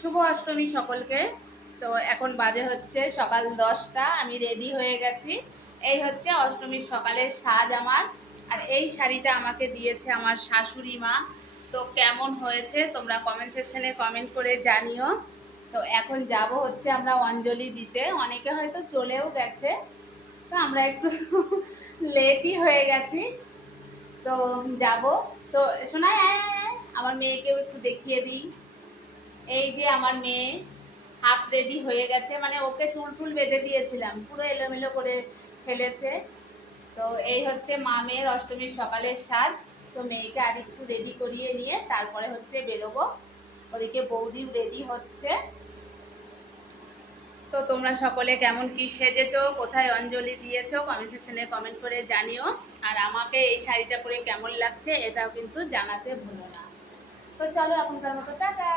শুভ অষ্টমী সকলকে। তো এখন বাজে হচ্ছে সকাল 10টা, আমি রেডি হয়ে গেছি। এই হচ্ছে অষ্টমীর সকালের সাজ আমার। আর এই শাড়িটা আমাকে দিয়েছে আমার শাশুড়ি মা। তো কেমন হয়েছে তোমরা কমেন্ট সেকশনে কমেন্ট করে জানিও। তো এখন যাব হচ্ছে আমরা অঞ্জলি দিতে, অনেকে হয়তো চলেও গেছে, তো আমরা একটু লেটই হয়ে গেছি। তো যাব। তো শোনায় আমার মেয়েকেও একটু দেখিয়ে দিই। এই যে আমার মেয়ে হাফ রেডি হয়ে গেছে, মানে ওকে চুল টুল বেঁধে দিয়েছিলাম, পুরো এলোমেলো করে ফেলেছে। তো এই হচ্ছে মা মেয়ের অষ্টমীর সকালের সাজ। তো মেয়েকে আর একটু রেডি করিয়ে নিয়ে তারপরে হচ্ছে বেরোবো। ওদিকে বৌদিও রেডি হচ্ছে। তো তোমরা সকলে কেমন কি সেজেছো, কোথায় অঞ্জলি দিয়েছো, কমেন্ট সেকশনে কমেন্ট করে জানিও। আর আমাকে এই শাড়িটা পরে কেমন লাগছে এটাও কিন্তু জানাতে ভুলো না। তো চলো এখনকার মতো টাটা।